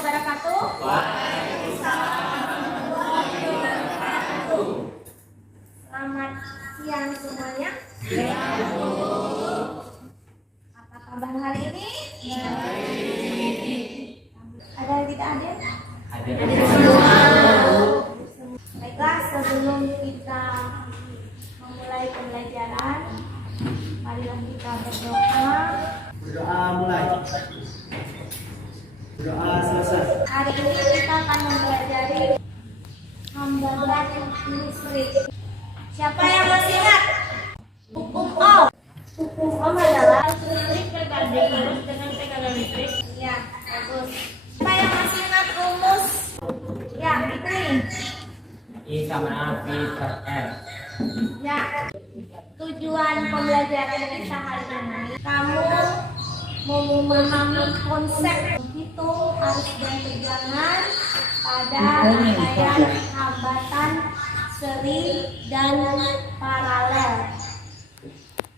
wabarakatuh. Selamat siang semuanya. Apa kabar hari ini? Ada yang tidak hadir? Hadir semua. Baiklah, sebelum kita memulai pembelajaran, marilah kita berdoa. Berdoa mulai. Berdoa selesai. Hari ini kita akan mempelajari hambatan listrik. Siapa yang masih ingat? Hukum Ohm. Hukum Ohm adalah listrik berbanding lurus dengan tegangan listrik. Ya, bagus. Siapa yang masih ingat rumus? Ya, Fitri. I sama V per R. Ya. Tujuan pembelajaran kita hari ini, kamu mau memahami konsep hitung arus dan tegangan pada rangkaian hambatan seri dan paralel.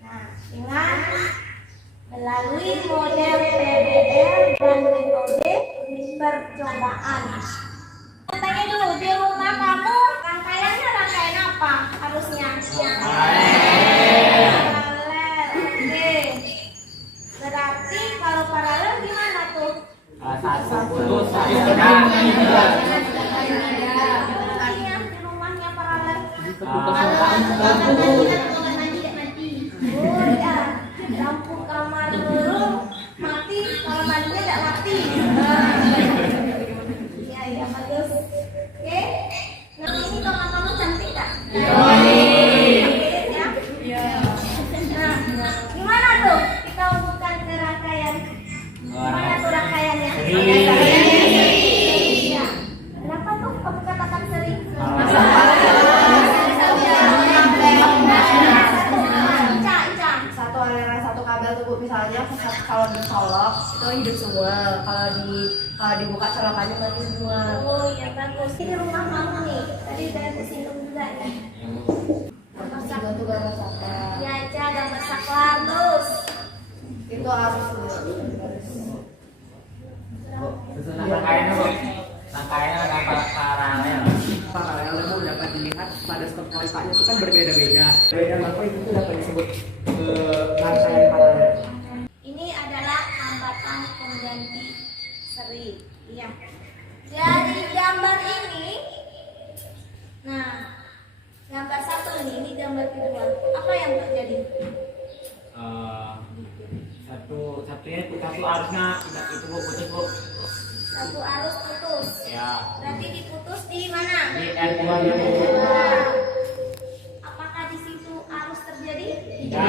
Nah, dengan melalui model PBL dan metode percobaan. Tanya dulu, di rumah kamu rangkaiannya rangkaian apa harusnya? Paralel. Oke. Berarti kalau paralel gimana tuh? Satu putus, satu Artinya di rumahnya paralel. Oh ya, lampu kamar dulu mati, kalau mandinya tidak mati. Iya, bagus. Oke. Nah, ini kamar kamu cantik tak? Nah, gimana tuh kita hubungkan ke rangkaian? Gimana tuh rangkaiannya? Iya. Kenapa tuh kamu katakan seri? Satu aliran satu kabel tuh Bu, misalnya kalau dicolok itu hidup semua, kalau dibuka colokannya mati semua. Oh iya, bagus. Ini rumah kamu nih. Tadi udah disinggung juga nih. Juga tuh gambar saka. Ya aja gambar saklar terus. Itu arus rangkaiannya Bu. Rangkaiannya gambar paralel. Paralel itu dapat dilihat pada stop kontaknya itu kan berbeda-beda. Beda maka itu dapat disebut rangkaian paralel. Ini adalah hambatan pengganti seri. Iya. Dari gambar ini, nah, gambar satu ini gambar kedua. Apa yang terjadi? Satu arusnya tidak itu Bu, putus Bu. Satu arus putus. Ya. Berarti diputus di mana? Di R2 ya Bu. Apakah di situ arus terjadi? Tidak.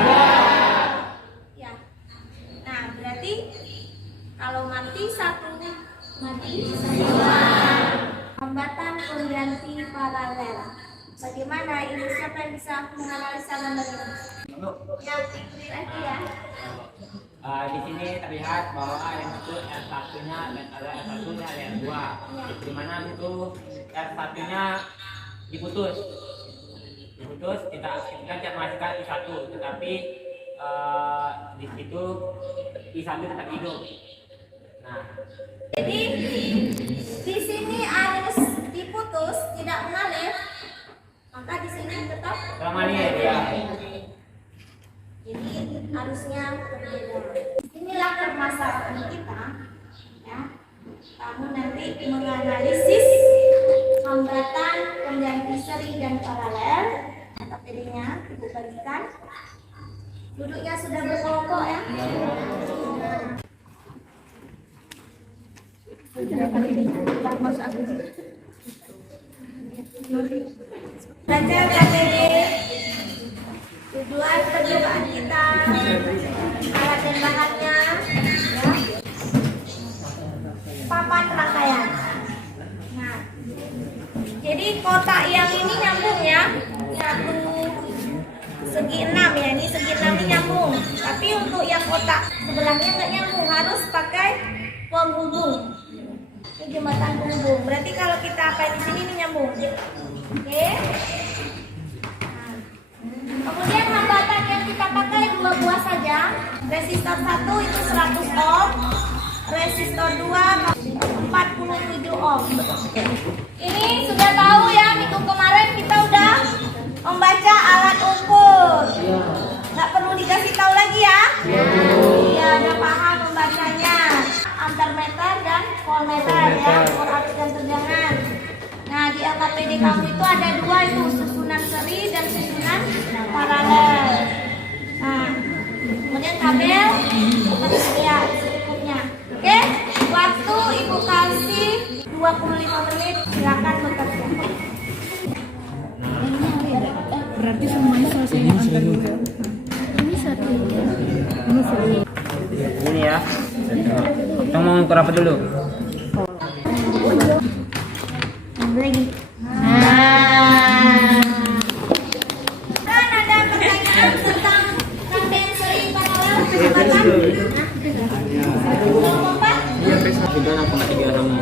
Ya. Nah, berarti kalau mati satu, mati semua. Hambatan pengganti paralel. Bagaimana ini? Siapa yang bisa menganalisa gambar ini? Yang Fitri lagi ya. Di sini terlihat bahwa yang satu R1-nya dan ada R1-nya ada R2. Di mana itu R1-nya diputus. Kita tidak masukkan I1, tetapi di situ I1 tetap hidup. Nah, Jadi di sini arus diputus tidak mengalir, maka di sini tetap mengalir ya. Jadi arusnya berbeda. Inilah permasalahan kita, ya. Kamu nanti menganalisis hambatan pengganti seri dan paralel. Materinya Ibu bagikan. Duduknya sudah berkelompok ya. Belajar adik. Tujuan percobaan kita, alat dan bahannya, ya. Papan rangkaian. Nah, jadi kotak yang ini nyambung ya, nyambung segi 6 ya, ini segi 6 ini nyambung. Tapi untuk yang kotak sebelahnya nggak nyambung, harus pakai penghubung. Ini jembatan penghubung. Berarti kalau kita apa di sini ini nyambung. Oke. Kemudian hambatan yang kita pakai 2 buah saja. Resistor 1 itu 100 ohm, resistor 2 40 7 ohm. Ini sudah tahu ya, minggu kemarin kita udah membaca alat ukur. Nggak perlu dikasih tahu lagi ya? Iya, udah paham membacanya. Ampermeter dan voltmeter ya, ukur arus dan tegangan. Nah, di LKPD kamu itu ada 2 itu, susunan seri dan susunan paralel. Nah, kemudian kabel ya secukupnya. Oke, waktu ibu kasih 25 menit, silakan bekerja. Berarti semuanya selesainya angka 2. Ini 1. Ini ya. Kita mau ukur apa dulu? Lagi. Kan ada pertanyaan tentang rangkaian seri paralel kecepatan. Lompat. Iya, besok juga 6,3 sama.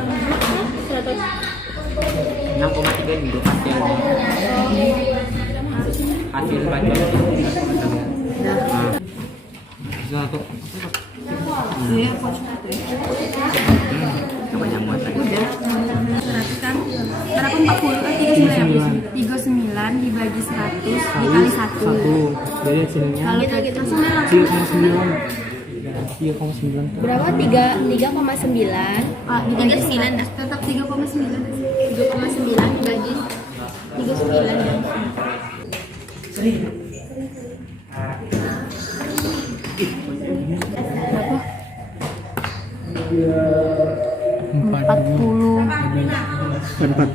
6,3 minggu pasti yang hasil baca. Satu. Coba yang muat lagi. 100 kan? Berapa 40 kan 39 dibagi 100 dikali 1. Jadi hasilnya Kalau kita langsung 3,9. Berapa? 3,9. dibagi 9 dah. Tetap 3,9. 3,9 dibagi 39 ya. Berapa? 40. 4.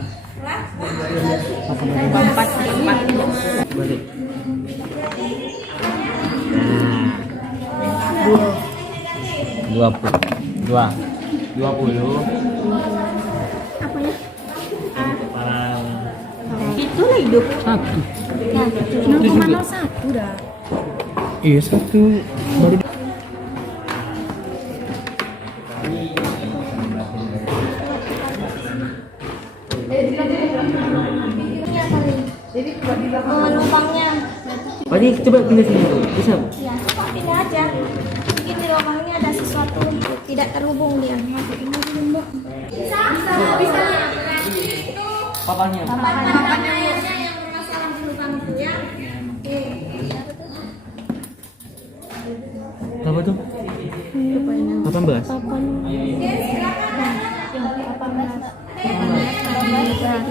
Balik. Nah. 20. Apanya? Paralel. Itu lah hidup. 0,01 dah. Iya, 1 baru Lubangnya. Tadi coba pindah sini tuh. Bisa? Ya, coba pindah aja. Mungkin di lubangnya ada sesuatu tidak terhubung dia. Bisa. Papanya. Papannya yang bermasalah di lubang itu ya. Oke. Berapa tuh? 18. Oke, silakan.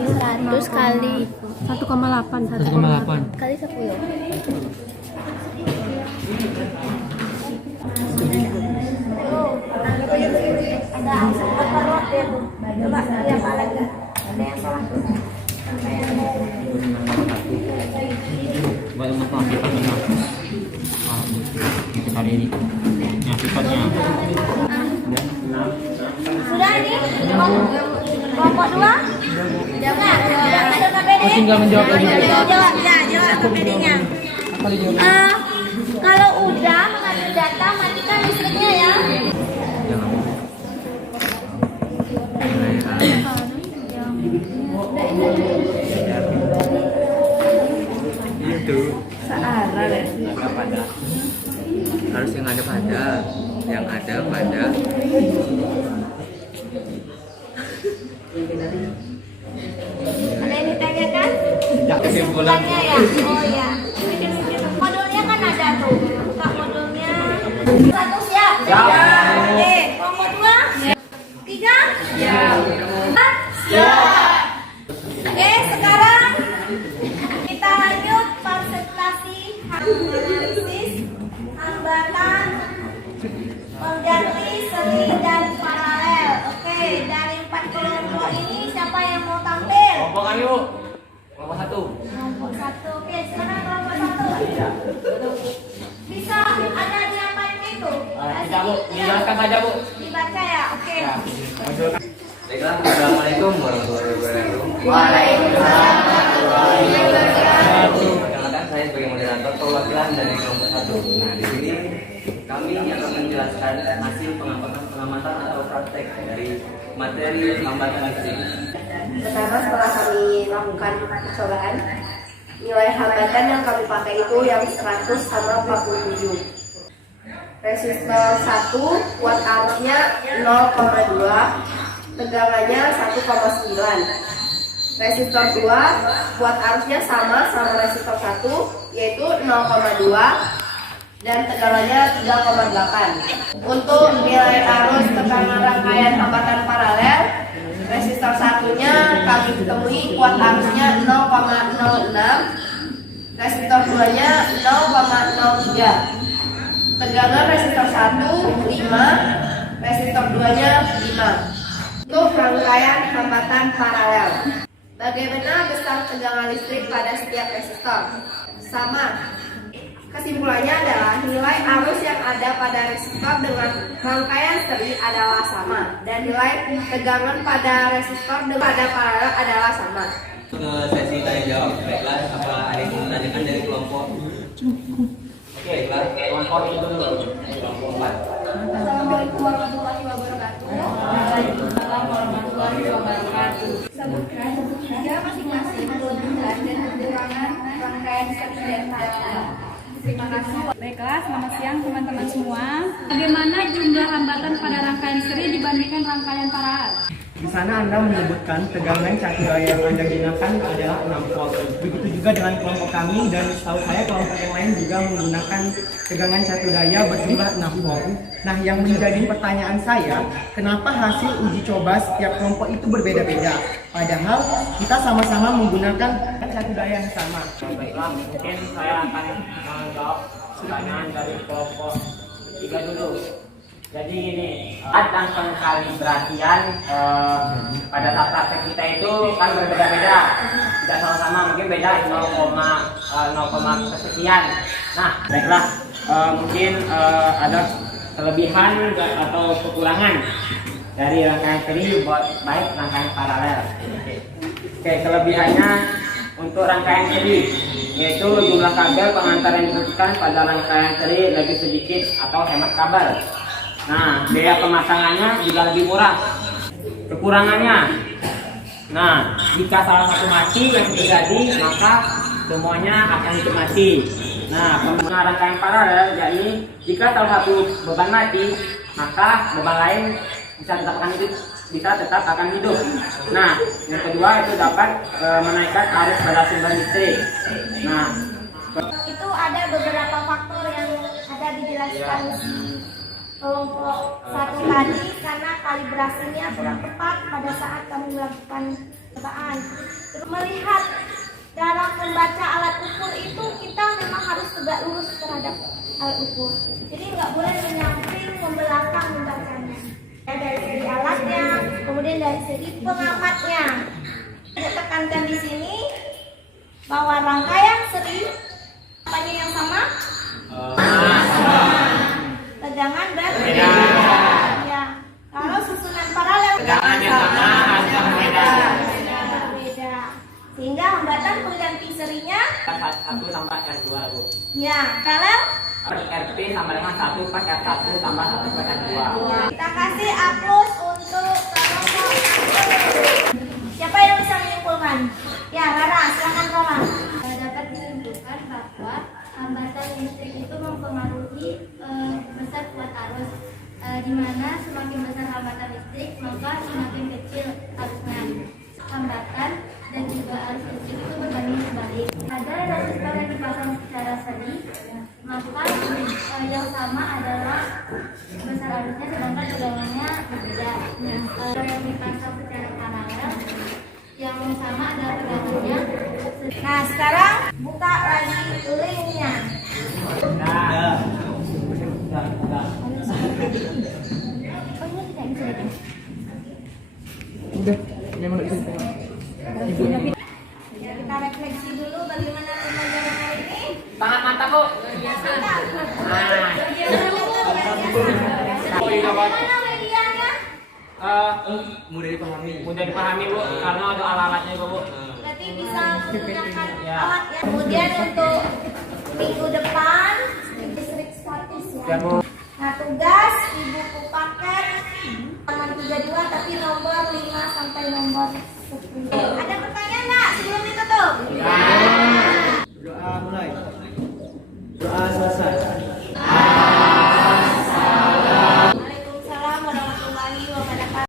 100 kali 1,8. 1,8. kali 10. Ada perut ya bu. Coba lihat balik nggak? Ada yang salah tuh. Buat untuk kita benar. Kali ini. Yang sifatnya. Sudah ini? Kelompok 2? Jangan. Ada KPD? Oh, tinggal menjawab lagi. Jawab KPD-nya. Kalau udah mengambil data, matikan listriknya ya. Itu. Searah deh. Enggak pada. Harus yang ada pada. Yang ada pada. Ada yang ditanyakan? Kesimpulannya ya? Oh iya. Modulnya kan ada tuh. Buka modulnya. 1 siap? Oke. Kelompok 2? 3? Siap. 4? Siap. Oke, sekarang kita lanjut presentasi analisis hambatan pengganti seri dan paralel. Oke, dari 4 kelompok ini siapa yang mau tampil? Kelompok ayo. Kelompok 1. Kelompok 1. Oke, silakan kelompok 1. Bisa ada diapain itu? Tidak bu, dijelaskan saja bu. Dibaca ya, oke. Baiklah, assalamualaikum warahmatullahi wabarakatuh. Waalaikumsalam. Perkenalkan saya sebagai moderator perwakilan dari kelompok 1. Nah, di sini kami akan menjelaskan hasil pengamatan atau praktek dari materi hambatan listrik. Pertama, setelah kami lakukan percobaan, nilai hambatan yang kami pakai itu yang 100 sama 47. Resistor 1 kuat arusnya 0,2, tegangannya 1,9. Resistor 2 kuat arusnya sama resistor 1 yaitu 0,2 dan tegangannya 3,8. Untuk nilai arus tegangan rangkaian hambatan paralel, resistor satunya kami temui kuat arusnya 0,06, resistor 2-nya 0,03. Tegangan resistor 1 5, resistor 2-nya 5. Untuk rangkaian hambatan paralel, bagaimana besar tegangan listrik pada setiap resistor? Sama. Kesimpulannya adalah nilai arus yang ada pada resistor dengan rangkaian seri adalah sama dan nilai tegangan pada resistor pada paralel adalah sama. Ke sesi tanya jawab. Baiklah, apa ada yang ditanyakan dari kelompok? Oke, baiklah, kelompok itu dulu. Kelompok 4. Assalamualaikum warahmatullahi wabarakatuh. Waalaikumsalam warahmatullahi wabarakatuh. Sebutkan tiga masing-masing kelebihan dan kekurangan rangkaian seri dan paralel. Terima kasih. Baiklah, selamat siang teman-teman semua. Bagaimana jumlah hambatan pada rangkaian seri dibandingkan rangkaian paralel? Di sana Anda menyebutkan tegangan catu daya yang Anda gunakan adalah 6 volt. Begitu juga dengan kelompok kami dan setahu saya kelompok yang lain juga menggunakan tegangan catu daya berjumlah 6 volt. Nah, yang menjadi pertanyaan saya, kenapa hasil uji coba setiap kelompok itu berbeda-beda? Padahal kita sama-sama menggunakan catu daya yang sama. Baiklah, mungkin saya akan menjawab pertanyaan dari kelompok 3 dulu. Jadi gini, dan pengkalibrasian pada saat praktek kita itu kan berbeda-beda, tidak sama-sama, mungkin beda 0, sekian. Nah, baiklah, mungkin ada kelebihan atau kekurangan dari rangkaian seri baik rangkaian paralel. Oke, kelebihannya untuk rangkaian seri yaitu jumlah kabel pengantar yang dibutuhkan pada rangkaian seri lebih sedikit atau hemat kabel. Nah, biaya pemasangannya juga lebih murah. Kekurangannya, nah, jika salah satu mati yang terjadi, maka semuanya akan ikut mati. Nah, penggunaan rangkaian paralel, jadi jika salah satu beban mati, maka beban lain bisa tetap akan hidup. Nah, yang kedua itu dapat menaikkan arus pada sumber listrik. Nah, Itu ada beberapa faktor yang ada dijelaskan kelompok satu tadi karena kalibrasinya kurang tepat pada saat kami melakukan cobaan. Terus melihat dalam membaca alat ukur itu kita memang harus tegak lurus terhadap alat ukur. Jadi nggak boleh menyamping membelakang membacanya. Dari segi alatnya, kemudian dari segi pengamatnya. Saya tekankan di sini bahwa rangkaian seri apanya yang sama? Tegangan berbeda. Ya. Kalau susunan paralel tegangannya sama, hasilnya berbeda. Berbeda. Sehingga hambatan pengganti serinya 1 tambah R2, Bu. ya paralel. RP sama dengan 1 per R1 tambah 1 per R2. Kita kasih aplaus untuk kelompok 1. Siapa yang bisa menyimpulkan? Ya, Rara, silakan Rara. Dapat disimpulkan bahwa hambatan listrik itu mempengaruhi besar kuat arus, di mana semakin besar hambatan listrik maka semakin kecil arusnya. Hambatan dan juga arus listrik itu berbanding terbalik. Ada resistor yang dipasang secara seri, maka yang sama adalah besar arusnya sedangkan tegangannya berbeda. Yang dipasang secara paralel, yang sama adalah tegangannya. Nah, sekarang buka lagi linknya. Udah, memang itu. Ya, kita refleksi dulu bagaimana pembelajaran hari ini. Sangat mantap, Bu. Bagaimana medianya? Mudah dipahami. Mudah dipahami, Bu, karena ada alat-alatnya juga, Bu. Berarti bisa menggunakan alat ya. Kemudian untuk minggu depan listrik statis ya. Ya, Bu. Nah, tugas di buku paket halaman 32 tapi nomor 5 sampai nomor 10. Ada pertanyaan nggak sebelum ditutup? Doa mulai. Doa selesai.